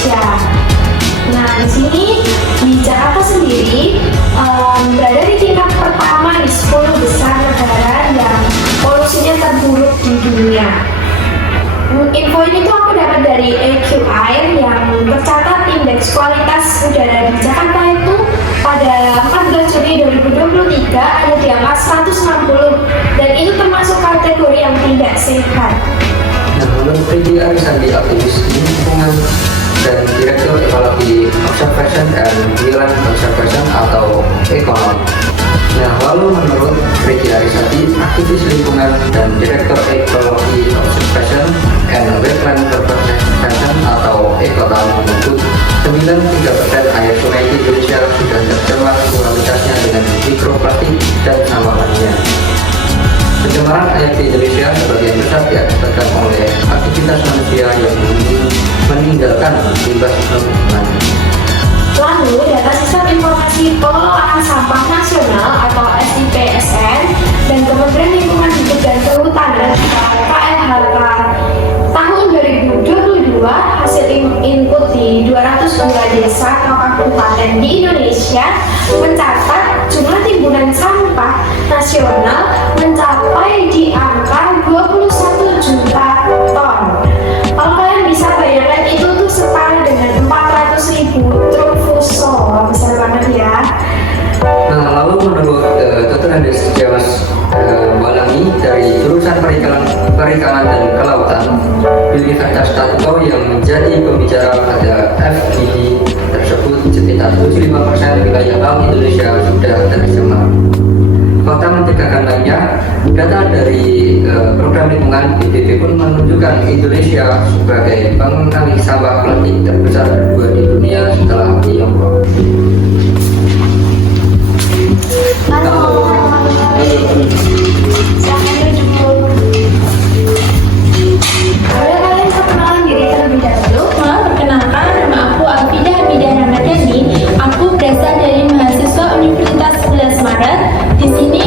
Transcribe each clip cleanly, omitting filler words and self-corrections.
Indonesia. Nah, di sini di Jakarta sendiri berada di tingkat pertama di 10 besar negara yang polusinya terburuk di dunia. Info ini tuh aku dapat dari AQI yang tercatat indeks kualitas udara di Jakarta itu pada 14 Juni 2023 ada di angka 160 dan itu termasuk kategori yang tidak sehat. Nah, menurut Peggy Arisandi, aktivis lingkungan dan Direktur Evaluasi Observation and Wildlife Conservation atau ECONOM. Nah, lalu menurut Peggy Arisandi, aktivis lingkungan dan Direktur Evaluasi Observation and Wildlife Conservation atau ECONOM menyebut 93% air sungai di Indonesia sudah tercemar kualitasnya dengan mikroplastik dan sampah lainnya. Pencemaran air di Indonesia sebagian besar diakibatkan oleh aktivitas manusia yang meninggalkan limbah lingkungan. Lalu, data Sistem Informasi Pengelolaan Sampah Nasional atau SIPSN dan Kementerian Lingkungan Hidup dan Kehutanan KLHK tahun 2022 hasil input di 202 desa atau kabupaten di Indonesia mencatat jumlah timbunan sampah nasional mencapai di angka 21 juta ton. Kalau kalian bisa bayangkan itu tuh setara dengan 400.000 truk fuso, besar banget ya. Nah, lalu menurut Dr. Andes Jawas Walani dari jurusan Perikanan dan Kelautan Universitas Tatuko yang menjadi pembicara pada FGD tersebut, sekitar 75% wilayah laut Indonesia sudah tercemar. Fakta mencegahkan lainnya, data dari program lingkungan PBB pun menunjukkan Indonesia sebagai pengalih sampah plastik terbesar kedua di dunia setelah Tiongkok. Halo. Silahkan duduk. Boleh kalian perkenalan diri terlebih dahulu? Perkenalkan, nama aku Alfida Hamidah Ramadhani. Aku berasal dari mahasiswa Universitas 11 Maret. Di sini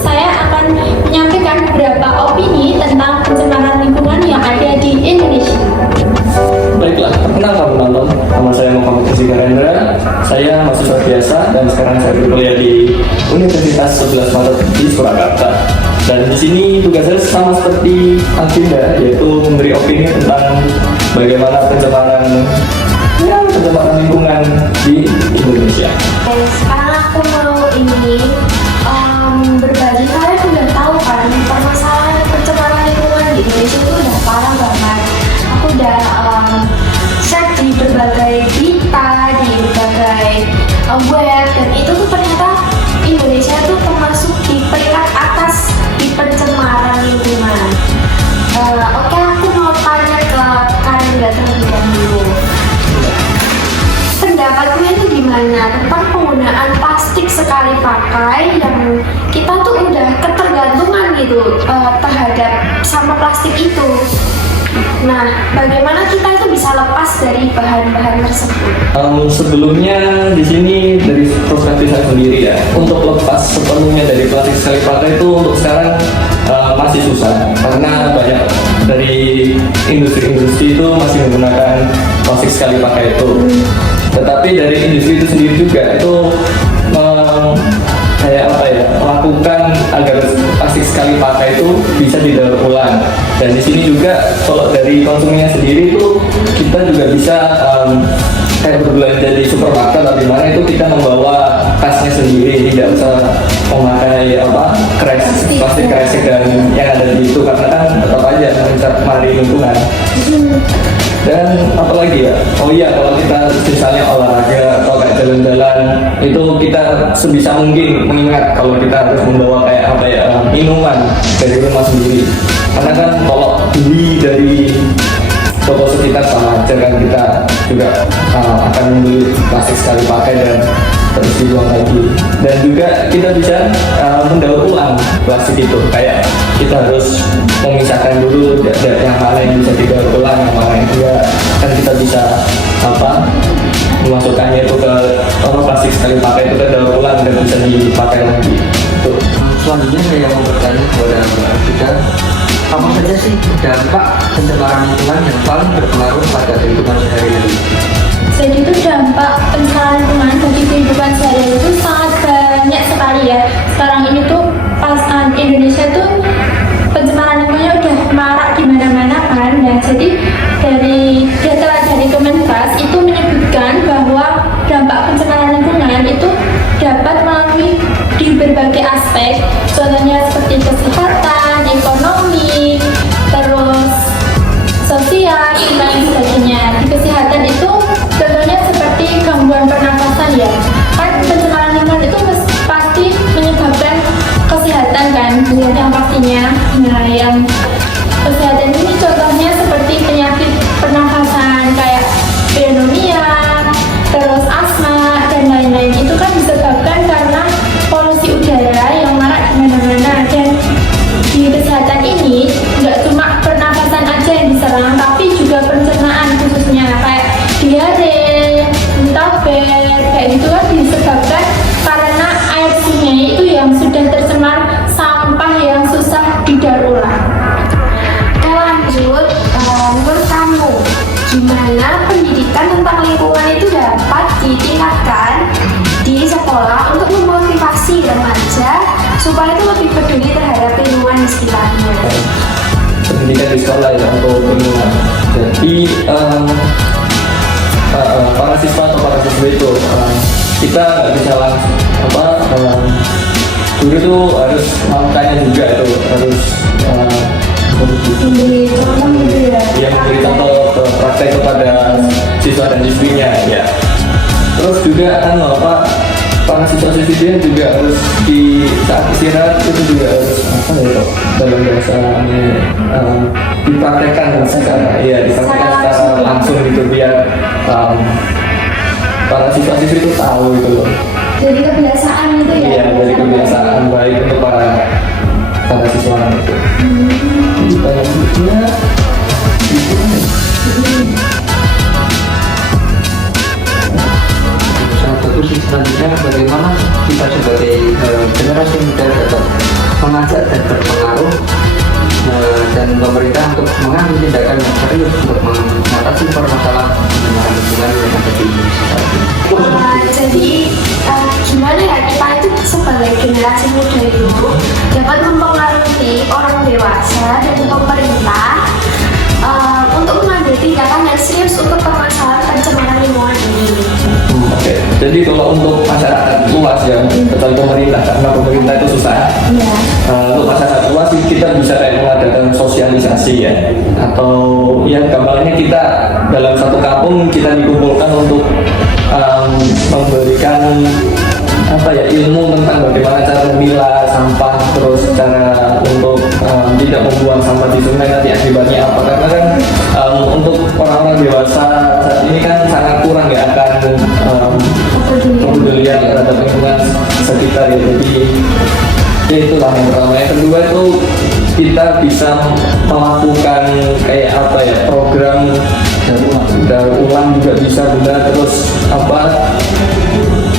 saya akan menyampaikan beberapa opini tentang pencemaran lingkungan yang ada di Indonesia. Baiklah, perkenalkan penonton, nama saya Muhammad Rizky Karendra. Saya mahasiswa biasa dan sekarang saya berkuliah di Universitas 11 Maret di Surakarta. Dan di sini tugas saya sama seperti Alvinda, yaitu memberi opini tentang bagaimana pencemaran lingkungan di Indonesia. Sekarang aku mau berbagi. Kalian udah tahu kan permasalahan pencemaran lingkungan di Indonesia itu udah parah banget. Aku udah search di berbagai berita, di berbagai web, dan itu tuh ternyata Indonesia tuh termasuk di peringkat atas di pencemaran lingkungan. Oke, aku mau tanya ke Karindra terlebih dahulu. Pendapatmu itu gimana tentang penggunaan plastik sekali pakai yang kita tuh udah ketergantungan gitu terhadap sampah plastik itu. Nah, bagaimana kita itu bisa lepas dari bahan-bahan tersebut? Sebelumnya di sini dari perspektif saya sendiri ya, untuk lepas sepenuhnya dari plastik sekali pakai itu untuk sekarang masih susah karena banyak dari industri-industri itu masih menggunakan plastik sekali pakai itu. Tetapi dari industri itu sendiri juga itu melakukan agar plastik sekali pakai itu bisa didaur ulang. Dan di sini juga kalau dari konsumennya sendiri itu kita juga bisa kayak berbelanja di supermarket atau di mana itu kita membawa tasnya sendiri, tidak usah memakai plastik kresek dan yang ada di itu, karena kan tetap aja mencemari lingkungan. Dan apalagi ya, oh iya, kalau kita misalnya olahraga atau kayak jalan-jalan itu kita sebisa mungkin mengingat kalau kita harus membawa kayak minuman dari rumah sendiri, karena kan kalau beli dari toko sekitar sama aja kan, kita juga akan membeli plastik sekali pakai dan terus dibuang lagi. Dan juga kita bisa mendaur ulang plastik itu, kayak kita harus memisahkan dulu yang mana yang bisa didaur ulang, yang mana yang enggak, kan kita bisa memasukkannya itu ke plastik sekali pakai itu ke daur ulang dan bisa dipakai lagi. Selanjutnya saya mau bertanya kepada Mbak Alfida, apa saja sih dampak pencemaran lingkungan yang paling berpengaruh pada kehidupan sehari-hari? berbagai aspek, contohnya seperti kesehatan, ekonomi, terus sosial, dan lain sebagainya. Di kesehatan itu contohnya seperti gangguan pernafasan ya, kan pencemaran lingkungan itu pasti menyebabkan kesehatan kan, yang pastinya. Nah, yang kesehatan ini contohnya seperti penyakit pernafasan kayak pneumonia, terus asma dan lain-lain. Itu kan disebabkan karena polusi udara yang marak di mana-mana. Dan di kesehatan ini nggak cuma pernafasan aja yang diserang, tapi juga pencernaan khususnya kayak diare, muntah-ber, kayak gitu kan disebabkan karena air sungai itu yang sudah tercemar sampah yang susah didaur ulang. Lanjut, menurut kamu gimana pendidikan tentang lingkungan itu dapat ditingkatkan di sekolah untuk memotivasi remaja supaya itu lebih peduli terhadap lingkungan di sekitarnya? Pendidikan di sekolah ya untuk lingkungan. Jadi para siswa atau para siswa itu kita nggak bisa langsung guru itu harus melakukannya juga, itu harus Memberi contoh gitu ya? yang memberi contoh praktek kepada siswa dan siswinya ya. Terus juga para siswa-siswinya juga harus di saat istirahat itu juga harus dalam bahasa dipraktekkan secara langsung gitu, biar para siswa-siswi itu tahu gitu loh. Jadi kebiasaan gitu ya? Iya, dari kebiasaan baik untuk para siswa itu. Jadi selanjutnya sangat bagus sih. Selanjutnya bagaimana kita sebagai generasi muda dapat mengajak dan berpengaruh dan pemerintah untuk mengambil tindakan yang serius untuk mengatasi permasalahan pencemaran lingkungan yang ada di Indonesia. Jadi gimana ya kita itu sebagai generasi muda itu dapat mempengaruhi orang dewasa dan pemerintah untuk mengambil tindakan yang serius untuk permasalahan pencemaran lingkungan ini. Oke. Jadi kalau untuk masyarakat luas ya, kecuali pemerintah, karena pemerintah itu susah. Ya. Untuk masyarakat luas kita bisa kayak mengadakan sosialisasi ya, atau ya gambarnya kita dalam satu kampung kita dikumpulkan untuk memberikan ilmu tentang bagaimana cara memilah sampah, terus cara untuk tidak membuang sampah di sungai nanti akibatnya apa, karena kan untuk orang-orang dewasa saat ini kan sangat kurang ya akan kepedulian terhadap lingkungan sekitar ya. Jadi ya itulah yang pertama. Yang kedua itu kita bisa melakukan program daur ulang juga bisa guna, terus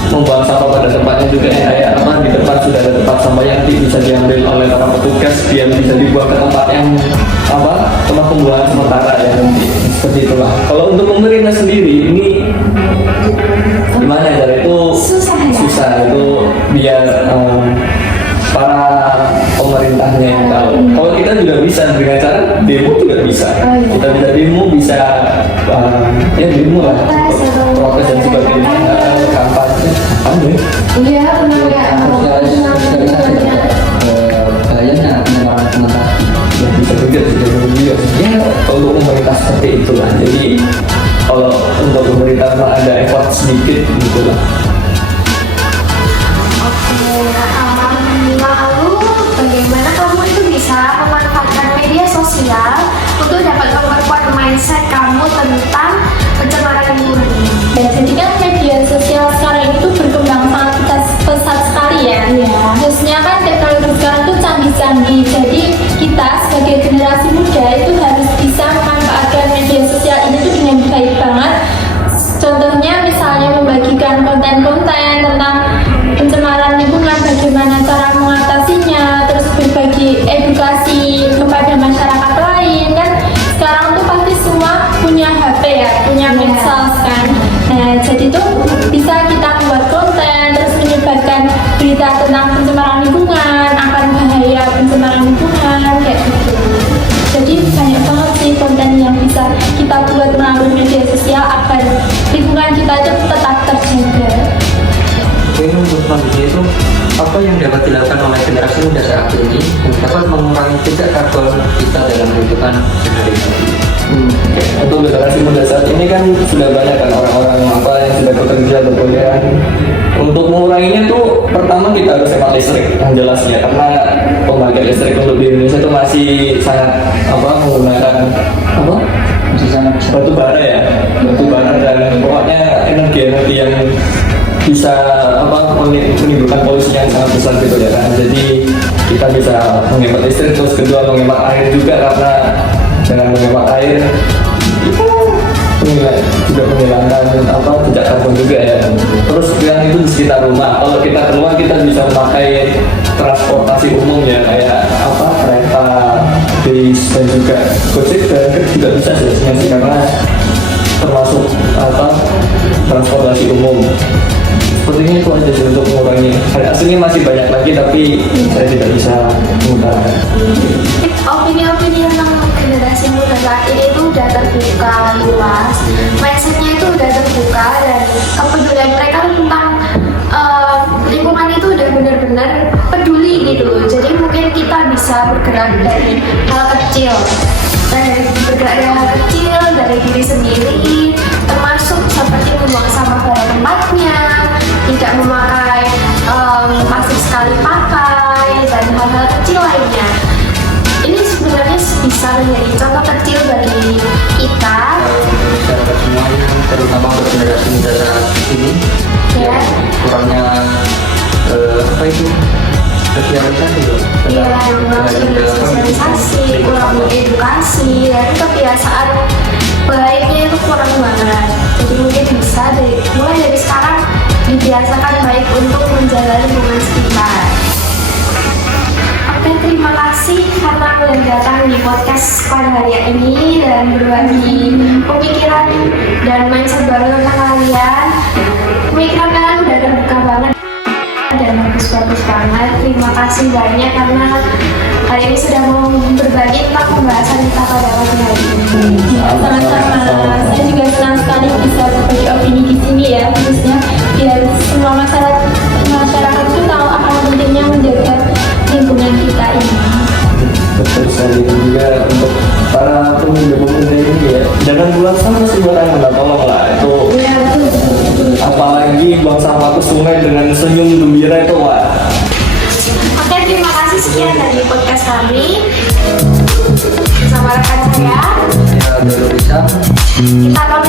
membuang sampah pada tempatnya juga ya, di depan sudah ada tempat sampah yang nanti bisa diambil oleh para petugas biar bisa dibuang ke tempat yang tempat pembuangan sementara ya, nanti seperti itulah. Kalau untuk pemerintah sendiri ini gimana ya, itu susah itu biar para pemerintahnya yang tahu. Kalau kita juga bisa dengan cara demo juga bisa. Kita bisa demo, bisa demo lah, protes dan sebagainya, kampanye. Iya, benar ya. Bahayanya pencemaran sementara. Ya bisa juga ya untuk pemerintah seperti itulah. Jadi kalau untuk pemerintah ada effort sedikit gitulah. Lalu bagaimana kamu itu bisa memanfaatkan media sosial untuk dapat memperkuat mindset kamu tentang pencemaran lingkungan ini? Ya, jadi kan media sosial sekarang itu berkembang sangat pesat sekali ya. Khususnya kan teknologi sekarang itu canggih-canggih. Jadi kita sebagai generasi muda itu harus bisa memanfaatkan media sosial ini tuh dengan baik banget. Contohnya misalnya membagikan konten-konten tentang pencemaran lingkungan, bagaimana cara mengatasinya, terus berbagi edukasi kepada masyarakat lain. Kan sekarang tuh pasti semua punya HP ya, punya medsos kan. Nah, jadi tuh bisa kita buat konten, terus menyebarkan berita tentang pencemaran lingkungan, akan bahaya pencemaran lingkungan, kayak gitu. Jadi banyak banget sih konten yang bisa kita buat melalui media sosial agar lingkungan kita itu tetap terjaga. Ini untuk selanjutnya itu apa yang dapat dilakukan oleh generasi muda saat ini untuk dapat mengurangi jejak karbon kita dalam kehidupan sehari-hari. Untuk generasi muda saat ini kan sudah banyak kan orang-orang apa yang sudah bekerja berkuliah. Untuk menguranginya tuh pertama kita harus hemat listrik yang jelasnya, karena pembangkit listrik untuk di Indonesia itu masih sangat apa menggunakan apa Masih sangat batu bara ya, batu bara dan pokoknya energi yang bisa apa menimbulkan polusi yang sangat besar gitu ya kan. Jadi kita bisa menghemat listrik, terus kedua menghemat air juga, karena dengan menghemat air itu juga menghilangkan apa jejak karbon juga ya. Terus yang itu di sekitar rumah, kalau kita keluar kita bisa memakai transportasi umum ya, kayak apa kereta, bis dan juga gojek dan Grab juga bisa sih, karena termasuk apa transportasi umum. Sepertinya itu aja sih untuk mengurangi. Aslinya masih banyak lagi tapi saya tidak bisa mengutarakan. Opini-opini tentang generasi muda saat ini itu udah terbuka luas, mindsetnya itu udah terbuka, dan kepedulian mereka tentang lingkungan itu udah benar-benar peduli gitu. Jadi mungkin kita bisa bergerak dari hal kecil, dari diri sendiri, termasuk seperti membuang sampah pada tempatnya, tidak memakai plastik sekali pakai, dan hal-hal kecil lainnya. Ini sebenarnya bisa menjadi contoh kecil bagi kita, masyarakat semuanya, terutama untuk generasi muda saat ini. ya. Kurangnya apa itu sosialisasi loh. Iya, sosialisasi, kurang edukasi, dan kebiasaan baiknya itu kurang banget. Jadi mungkin bisa mulai dari sekarang dibiasakan baik untuk menjaga lingkungan sekitar. Oke, terima kasih karena udah datang di podcast pada hari ini dan berbagi pemikiran dan mindset baru tentang kalian. Pemikiran kalian udah terbuka banget dan bagus-bagus banget. Terima kasih banyak karena hari ini sudah mau berbagi tentang pembahasan kita pada pagi hari ini. Sama-sama. Saya juga senang sekali bisa berbagi opini di sini ya, khususnya biar semua masyarakat itu tahu akan pentingnya menjaga lingkungan kita ini. Betul sekali. Dan juga untuk para pemuda-pemuda ini ya, jangan buang sampah sembarangan lah, tolonglah itu. Ya, betul. Apalagi buang sampah ke sungai dengan senyum gembira itu wah. Oke, terima kasih sekian dari podcast kami bersama rekan saya. Ya, dulu bisa. Kita pamit